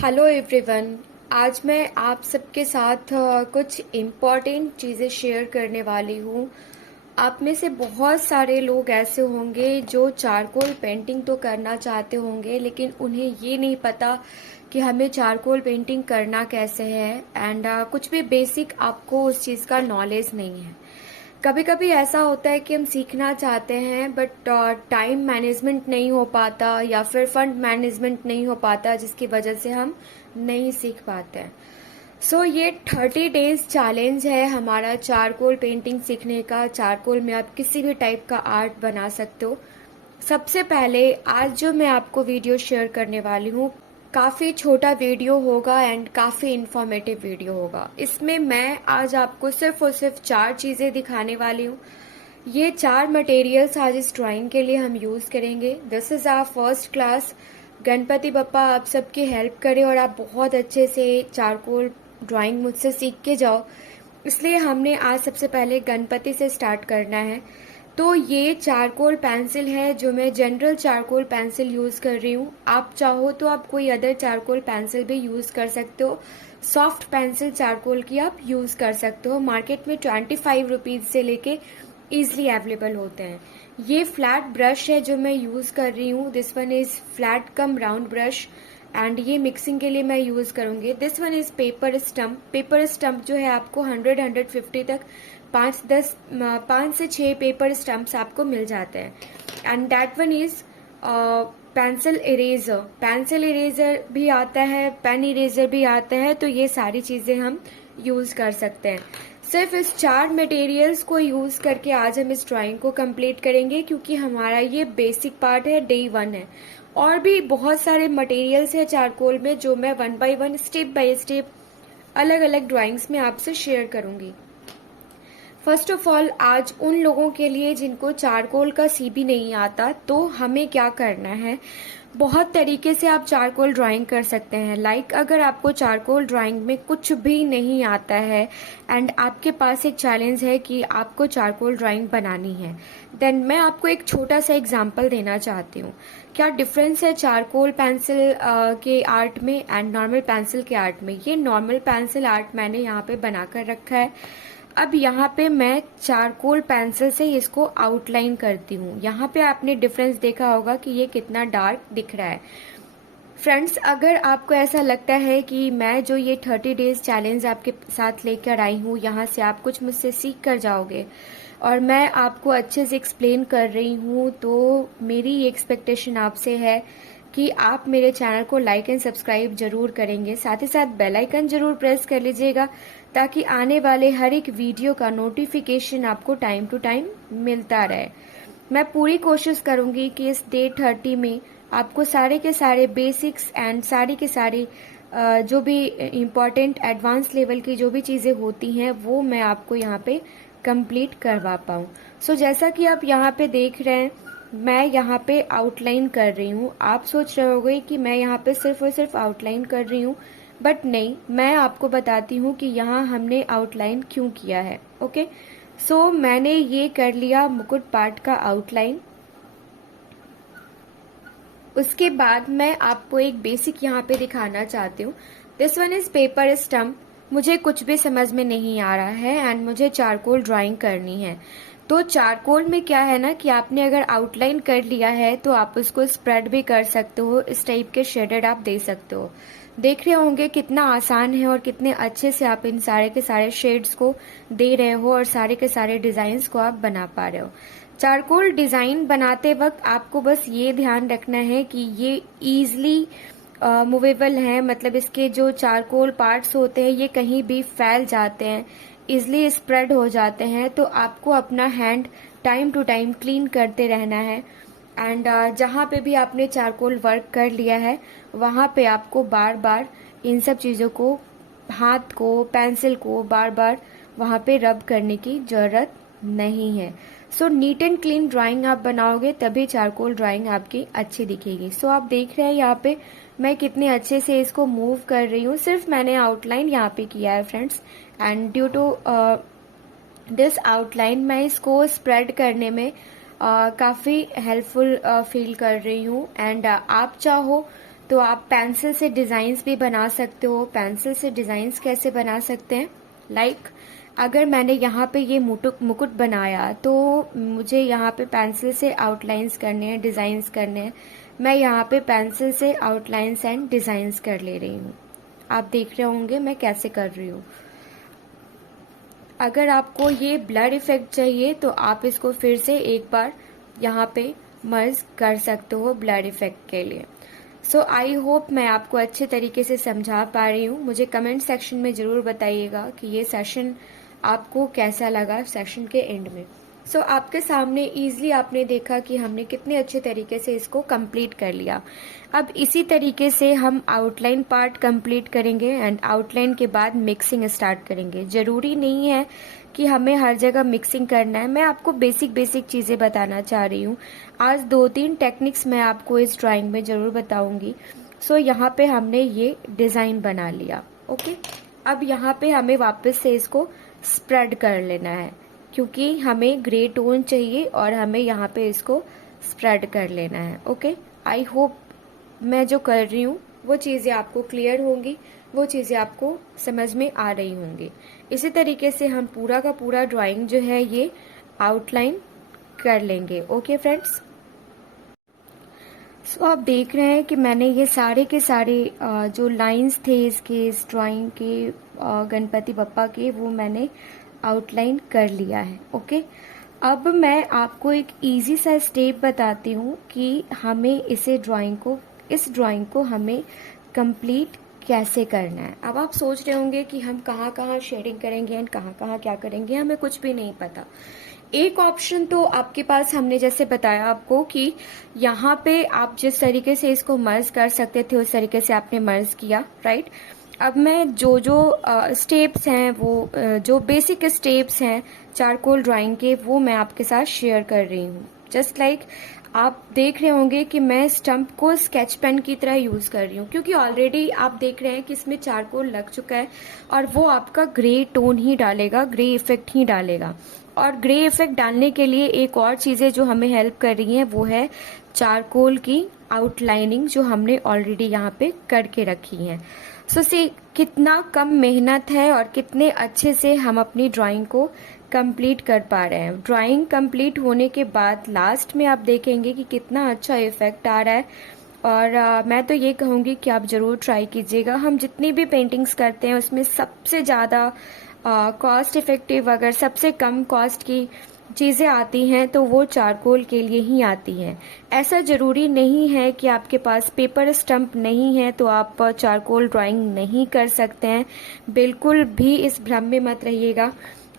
Hello everyone. आज मैं आप सबके साथ कुछ इम्पॉर्टेंट चीज़ें शेयर करने वाली हूँ। आप में से बहुत सारे लोग ऐसे होंगे जो चारकोल पेंटिंग तो करना चाहते होंगे, लेकिन उन्हें ये नहीं पता कि हमें चारकोल पेंटिंग करना कैसे है। एंड कुछ भी बेसिक आपको उस चीज़ का नॉलेज नहीं है। कभी कभी ऐसा होता है कि हम सीखना चाहते हैं बट टाइम मैनेजमेंट नहीं हो पाता या फिर फंड मैनेजमेंट नहीं हो पाता, जिसकी वजह से हम नहीं सीख पाते हैं। ये 30 डेज चैलेंज है हमारा चारकोल पेंटिंग सीखने का। चारकोल में आप किसी भी टाइप का आर्ट बना सकते हो। सबसे पहले आज जो मैं आपको वीडियो शेयर करने वाली हूँ, काफ़ी छोटा वीडियो होगा एंड काफ़ी इन्फॉर्मेटिव वीडियो होगा। इसमें मैं आज आपको सिर्फ और सिर्फ 4 चीज़ें दिखाने वाली हूँ। ये 4 मटेरियल्स आज इस ड्राइंग के लिए हम यूज़ करेंगे। This is our first class. Ganpati Bappa आप सबकी हेल्प करे और आप बहुत अच्छे से चारकोल ड्राइंग मुझसे सीख के जाओ, इसलिए हमने आज सबसे पहले गणपति से स्टार्ट करना है। तो ये चारकोल पेंसिल है जो मैं जनरल चारकोल पेंसिल यूज़ कर रही हूँ। आप चाहो तो आप कोई अदर चारकोल पेंसिल भी यूज़ कर सकते हो। सॉफ्ट पेंसिल चारकोल की आप यूज़ कर सकते हो। मार्केट में 25 रुपीज़ से लेके ईजिली अवेलेबल होते हैं। ये फ्लैट ब्रश है जो मैं यूज़ कर रही हूँ। This one is flat come round brush and ये मिक्सिंग के लिए मैं यूज़ करूँगी। This one is paper stump. Paper stump जो है आपको 100-150 तक 5 से 6 पेपर स्टम्प्स आपको मिल जाते हैं। And that one is pencil eraser. Pencil eraser भी आता है, पेन इरेजर भी आता है। तो ये सारी चीज़ें हम यूज़ कर सकते हैं। सिर्फ इस 4 मटेरियल्स को यूज़ करके आज हम इस ड्राइंग को कंप्लीट करेंगे, क्योंकि हमारा ये बेसिक पार्ट है, डे 1 है। और भी बहुत सारे मटेरियल्स है चारकोल में जो मैं 1 बाय 1 स्टेप बाय स्टेप अलग अलग ड्राइंग्स में आपसे शेयर करूंगी। फर्स्ट ऑफ ऑल, आज उन लोगों के लिए जिनको चारकोल का सी भी नहीं आता, तो हमें क्या करना है। बहुत तरीके से आप चारकोल ड्राइंग कर सकते हैं। लाइक अगर आपको चारकोल ड्राइंग में कुछ भी नहीं आता है एंड आपके पास एक चैलेंज है कि आपको चारकोल ड्राइंग बनानी है, देन मैं आपको एक छोटा सा एग्जांपल देना चाहती हूँ। क्या डिफरेंस है चारकोल पेंसिल के आर्ट में एंड नॉर्मल पेंसिल के आर्ट में। ये नॉर्मल पेंसिल आर्ट मैंने यहाँ पे बनाकर रखा है। अब यहाँ पे मैं चारकोल पेंसिल से इसको आउटलाइन करती हूँ। यहाँ पे आपने डिफरेंस देखा होगा कि ये कितना डार्क दिख रहा है। फ्रेंड्स, अगर आपको ऐसा लगता है कि मैं जो ये 30 डेज चैलेंज आपके साथ लेकर आई हूँ, यहाँ से आप कुछ मुझसे सीख कर जाओगे और मैं आपको अच्छे से एक्सप्लेन कर रही हूँ, तो मेरी एक्सपेक्टेशन आपसे है कि आप मेरे चैनल को लाइक एंड सब्सक्राइब जरूर करेंगे। साथ ही साथ बेल आइकन जरूर प्रेस कर लीजिएगा, ताकि आने वाले हर एक वीडियो का नोटिफिकेशन आपको टाइम टू टाइम मिलता रहे। मैं पूरी कोशिश करूंगी कि इस डे 30 में आपको सारे के सारे बेसिक्स एंड सारी के सारी जो भी इम्पोर्टेंट एडवांस लेवल की जो भी चीज़ें होती हैं वो मैं आपको यहाँ पे कंप्लीट करवा पाऊँ। जैसा कि आप यहाँ पे देख रहे हैं, मैं यहाँ पे आउटलाइन कर रही हूँ। आप सोच रहे होंगे कि मैं यहाँ पे सिर्फ और सिर्फ आउटलाइन कर रही हूँ, बट नहीं, मैं आपको बताती हूँ कि यहाँ हमने आउटलाइन क्यों किया है। ओके, मैंने ये कर लिया मुकुट पार्ट का आउटलाइन। उसके बाद मैं आपको एक बेसिक यहाँ पे दिखाना चाहती हूँ। This one is paper stump. मुझे कुछ भी समझ में नहीं आ रहा है एंड मुझे चारकोल ड्राइंग करनी है। तो चारकोल में क्या है ना कि आपने अगर आउटलाइन कर लिया है तो आप उसको स्प्रेड भी कर सकते हो। इस टाइप के शेडेड आप दे सकते हो। देख रहे होंगे कितना आसान है और कितने अच्छे से आप इन सारे के सारे शेड्स को दे रहे हो और सारे के सारे डिजाइन्स को आप बना पा रहे हो। चारकोल डिजाइन बनाते वक्त आपको बस ये ध्यान रखना है कि ये ईजिली मूवेबल है, मतलब इसके जो चारकोल पार्ट्स होते हैं ये कहीं भी फैल जाते हैं, इजिली स्प्रेड हो जाते हैं। तो आपको अपना hand time to time clean करते रहना है। एंड जहाँ पे भी आपने चारकोल वर्क कर लिया है वहाँ पे आपको बार बार इन सब चीज़ों को, हाथ को, पेंसिल को बार बार वहाँ पे रब करने की ज़रूरत नहीं है। नीट एंड क्लीन ड्राइंग आप बनाओगे तभी चारकोल ड्राइंग आपकी अच्छी दिखेगी। आप देख रहे हैं यहाँ पे मैं कितने अच्छे से इसको मूव कर रही हूँ। सिर्फ मैंने आउटलाइन यहाँ पे किया है friends, and due to this outline मैं इसको स्प्रेड करने में काफ़ी हेल्पफुल फील कर रही हूँ। एंड आप चाहो तो आप पेंसिल से डिज़ाइंस भी बना सकते हो। पेंसिल से डिज़ाइंस कैसे बना सकते हैं, लाइक अगर मैंने यहाँ पे ये मुकुट बनाया तो मुझे यहाँ पे पेंसिल से आउटलाइंस करने हैं, डिज़ाइंस करने हैं। मैं यहाँ पे पेंसिल से आउटलाइंस एंड डिज़ाइंस कर ले रही हूँ। आप देख रहे होंगे मैं कैसे कर रही हूँ। अगर आपको ये ब्लर इफेक्ट चाहिए तो आप इसको फिर से एक बार यहाँ पे मर्ज कर सकते हो ब्लर इफेक्ट के लिए। सो आई होप मैं आपको अच्छे तरीके से समझा पा रही हूँ। मुझे कमेंट सेक्शन में ज़रूर बताइएगा कि ये सेशन आपको कैसा लगा सेशन के एंड में। सो आपके सामने ईजिली आपने देखा कि हमने कितने अच्छे तरीके से इसको कंप्लीट कर लिया। अब इसी तरीके से हम आउटलाइन पार्ट कंप्लीट करेंगे एंड आउटलाइन के बाद मिक्सिंग स्टार्ट करेंगे। ज़रूरी नहीं है कि हमें हर जगह मिक्सिंग करना है, मैं आपको बेसिक चीज़ें बताना चाह रही हूँ। आज 2-3 टेक्निक्स मैं आपको इस ड्राइंग में ज़रूर बताऊंगी। सो यहाँ पे हमने ये डिज़ाइन बना लिया, ओके। अब यहाँ पे हमें वापस से इसको स्प्रेड कर लेना है क्योंकि हमें ग्रे टोन चाहिए और हमें यहाँ पे इसको स्प्रेड कर लेना है, ओके। आई होप मैं जो कर रही हूँ वो चीज़ें आपको क्लियर होंगी, वो चीज़ें आपको समझ में आ रही होंगी। इसी तरीके से हम पूरा का पूरा ड्राइंग जो है ये आउटलाइन कर लेंगे, ओके फ्रेंड्स। सो आप देख रहे हैं कि मैंने ये सारे के सारे जो लाइंस थे इसके इस ड्राइंग के गणपति बप्पा के, वो मैंने आउटलाइन कर लिया है, ओके। अब मैं आपको एक इजी सा स्टेप बताती हूँ कि हमें इस ड्राइंग को हमें कंप्लीट कैसे करना है। अब आप सोच रहे होंगे कि हम कहाँ कहाँ शेडिंग करेंगे एंड कहाँ कहाँ क्या करेंगे, हमें कुछ भी नहीं पता। एक ऑप्शन तो आपके पास, हमने जैसे बताया आपको कि यहाँ पे आप जिस तरीके से इसको मर्ज कर सकते थे उस तरीके से आपने मर्ज किया, राइट। अब मैं जो स्टेप्स हैं वो जो बेसिक स्टेप्स हैं चारकोल ड्राइंग के, वो मैं आपके साथ शेयर कर रही हूँ। जस्ट लाइक आप देख रहे होंगे कि मैं स्टम्प को स्केच पेन की तरह यूज कर रही हूँ क्योंकि ऑलरेडी आप देख रहे हैं कि इसमें चारकोल लग चुका है और वो आपका ग्रे टोन ही डालेगा, ग्रे इफेक्ट ही डालेगा। और ग्रे इफेक्ट डालने के लिए एक और चीजें जो हमें हेल्प कर रही हैं वो है चारकोल की आउटलाइनिंग जो हमने ऑलरेडी यहाँ पे करके रखी है। सो से कितना कम मेहनत है और कितने अच्छे से हम अपनी ड्राइंग को कंप्लीट कर पा रहे हैं। ड्राइंग कंप्लीट होने के बाद लास्ट में आप देखेंगे कि कितना अच्छा इफेक्ट आ रहा है। और मैं तो ये कहूँगी कि आप ज़रूर ट्राई कीजिएगा। हम जितनी भी पेंटिंग्स करते हैं उसमें सबसे ज़्यादा कॉस्ट इफेक्टिव, अगर सबसे कम कॉस्ट की चीज़ें आती हैं तो वो चारकोल के लिए ही आती हैं। ऐसा ज़रूरी नहीं है कि आपके पास पेपर स्टम्प नहीं है तो आप चारकोल ड्राइंग नहीं कर सकते हैं। बिल्कुल भी इस भ्रम में मत रहिएगा।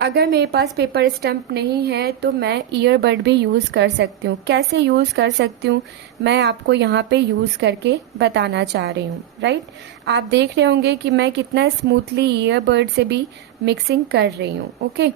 अगर मेरे पास पेपर स्टम्प नहीं है तो मैं ईयरबड भी यूज़ कर सकती हूँ। कैसे यूज़ कर सकती हूँ मैं आपको यहाँ पे यूज़ करके बताना चाह रही हूँ, राइट। आप देख रहे होंगे कि मैं कितना स्मूथली ईयरबड से भी मिक्सिंग कर रही हूँ, ओके।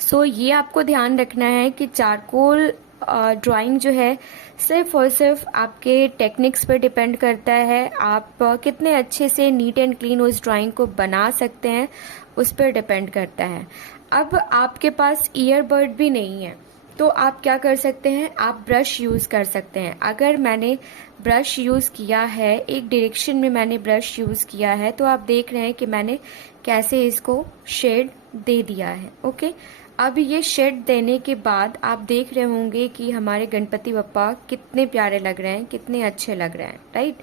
सो ये आपको ध्यान रखना है कि चारकोल ड्राइंग जो है सिर्फ और सिर्फ आपके टेक्निक्स पर डिपेंड करता है। आप कितने अच्छे से नीट एंड क्लीन उस ड्राइंग को बना सकते हैं उस पर डिपेंड करता है। अब आपके पास ईयरबड भी नहीं है तो आप क्या कर सकते हैं, आप ब्रश यूज़ कर सकते हैं। अगर मैंने ब्रश यूज़ किया है, एक डायरेक्शन में मैंने ब्रश यूज़ किया है, तो आप देख रहे हैं कि मैंने कैसे इसको शेड दे दिया है, ओके। अब ये शेड देने के बाद आप देख रहे होंगे कि हमारे गणपति बप्पा कितने प्यारे लग रहे हैं, कितने अच्छे लग रहे हैं, राइट।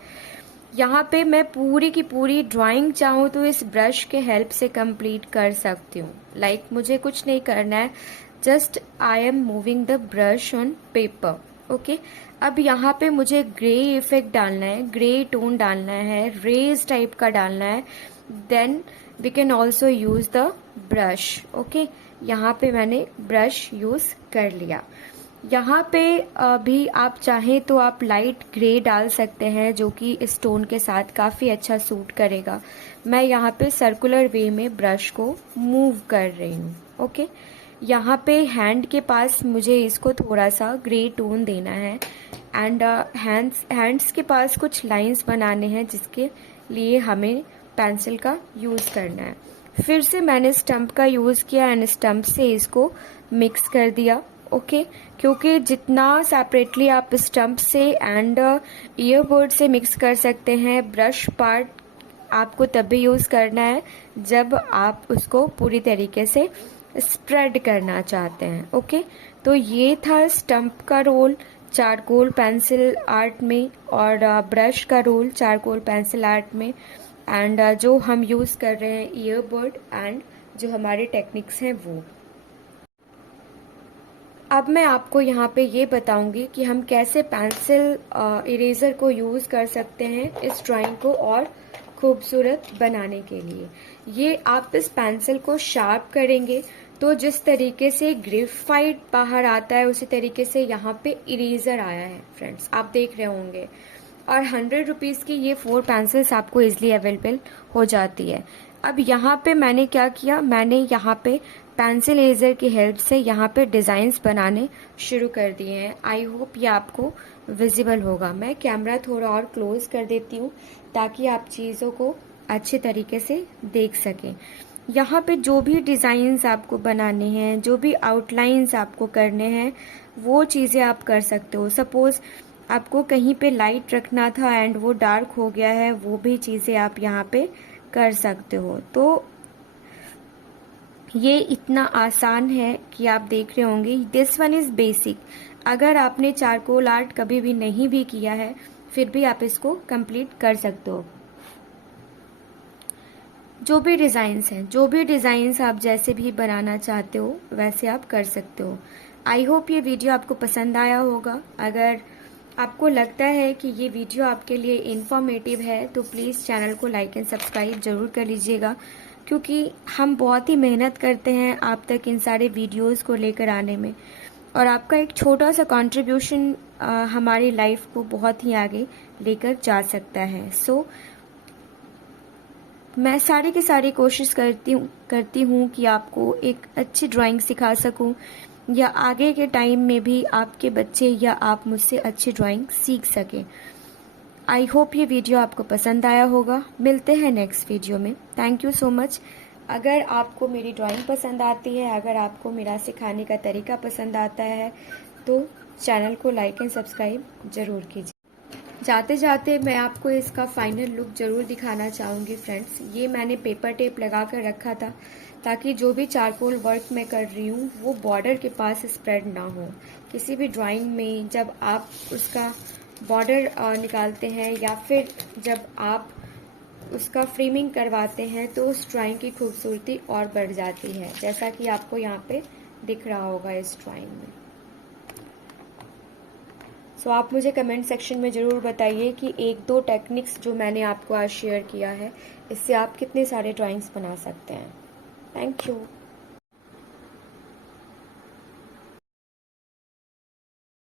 यहाँ पे मैं पूरी की पूरी ड्राइंग चाहूँ तो इस ब्रश के हेल्प से कंप्लीट कर सकती हूँ। लाइक मुझे कुछ नहीं करना है, just I am moving the brush on paper, okay. अब यहाँ पे मुझे ग्रे इफेक्ट डालना है, ग्रे टोन डालना है, रेज टाइप का डालना है। Then we can also use the brush, okay. यहाँ पे मैंने ब्रश यूज कर लिया। यहाँ पे भी आप चाहें तो आप लाइट ग्रे डाल सकते हैं जो कि स्टोन के साथ काफ़ी अच्छा सूट करेगा। मैं यहाँ पे सर्कुलर वे में ब्रश को मूव कर रही हूँ, ओके। यहाँ पे हैंड के पास मुझे इसको थोड़ा सा ग्रे टोन देना है एंड हैंड्स के पास कुछ लाइंस बनाने हैं जिसके लिए हमें पेंसिल का यूज़ करना है। फिर से मैंने स्टम्प का यूज़ किया एंड स्टम्प से इसको मिक्स कर दिया, ओके, क्योंकि जितना सेपरेटली आप स्टम्प से एंड ईयरबड से मिक्स कर सकते हैं, ब्रश पार्ट आपको तभी यूज़ करना है जब आप उसको पूरी तरीके से स्प्रेड करना चाहते हैं। ओके, तो ये था स्टम्प का रोल चारकोल पेंसिल आर्ट में और ब्रश का रोल चारकोल पेंसिल आर्ट में, एंड जो हम यूज़ कर रहे हैं ईयरबड एंड जो हमारे टेक्निक्स हैं वो। अब मैं आपको यहाँ पे ये बताऊंगी कि हम कैसे पेंसिल इरेज़र को यूज़ कर सकते हैं इस ड्राइंग को और खूबसूरत बनाने के लिए। ये आप इस पेंसिल को शार्प करेंगे तो जिस तरीके से ग्रेफाइट बाहर आता है उसी तरीके से यहाँ पे इरेज़र आया है फ्रेंड्स, आप देख रहे होंगे। और 100 रुपीज़ की ये 4 पेंसिल्स आपको इजीली अवेलेबल हो जाती है। अब यहाँ पे मैंने क्या किया, मैंने यहाँ पे पेंसिल इरेज़र की हेल्प से यहाँ पे डिज़ाइंस बनाने शुरू कर दिए हैं। आई होप ये आपको विजिबल होगा। मैं कैमरा थोड़ा और क्लोज कर देती हूँ ताकि आप चीज़ों को अच्छे तरीके से देख सकें। यहाँ पे जो भी डिज़ाइंस आपको बनाने हैं, जो भी आउटलाइंस आपको करने हैं, वो चीज़ें आप कर सकते हो। सपोज़ आपको कहीं पे लाइट रखना था एंड वो डार्क हो गया है, वो भी चीज़ें आप यहाँ पे कर सकते हो। तो ये इतना आसान है कि आप देख रहे होंगे। This one is basic. अगर आपने चारकोल आर्ट कभी भी नहीं भी किया है फिर भी आप इसको कंप्लीट कर सकते हो। जो भी डिज़ाइंस आप जैसे भी बनाना चाहते हो वैसे आप कर सकते हो। आई होप ये वीडियो आपको पसंद आया होगा। अगर आपको लगता है कि ये वीडियो आपके लिए इन्फॉर्मेटिव है तो प्लीज़ चैनल को लाइक एंड सब्सक्राइब जरूर कर लीजिएगा, क्योंकि हम बहुत ही मेहनत करते हैं आप तक इन सारे वीडियोस को लेकर आने में, और आपका एक छोटा सा कंट्रीब्यूशन हमारी लाइफ को बहुत ही आगे लेकर जा सकता है। सो मैं सारी की सारी कोशिश करती हूँ कि आपको एक अच्छी ड्राइंग सिखा सकूँ, या आगे के टाइम में भी आपके बच्चे या आप मुझसे अच्छी ड्राइंग सीख सकें। आई होप ये वीडियो आपको पसंद आया होगा। मिलते हैं नेक्स्ट वीडियो में। Thank you so much. अगर आपको मेरी ड्राइंग पसंद आती है, अगर आपको मेरा सिखाने का तरीका पसंद आता है तो चैनल को लाइक एंड सब्सक्राइब जरूर कीजिए। जाते जाते मैं आपको इसका फाइनल लुक जरूर दिखाना चाहूँगी फ्रेंड्स। ये मैंने पेपर टेप लगा कर रखा था ताकि जो भी चारकोल वर्क मैं कर रही हूँ वो बॉर्डर के पास स्प्रेड ना हो। किसी भी ड्राइंग में जब आप उसका बॉर्डर निकालते हैं या फिर जब आप उसका फ्रेमिंग करवाते हैं तो उस ड्राइंग की खूबसूरती और बढ़ जाती है, जैसा कि आपको यहाँ पे दिख रहा होगा इस ड्राइंग में। सो आप मुझे कमेंट सेक्शन में ज़रूर बताइए कि 1-2 टेक्निक्स जो मैंने आपको आज शेयर किया है इससे आप कितने सारे ड्राइंग्स बना सकते हैं। Thank you.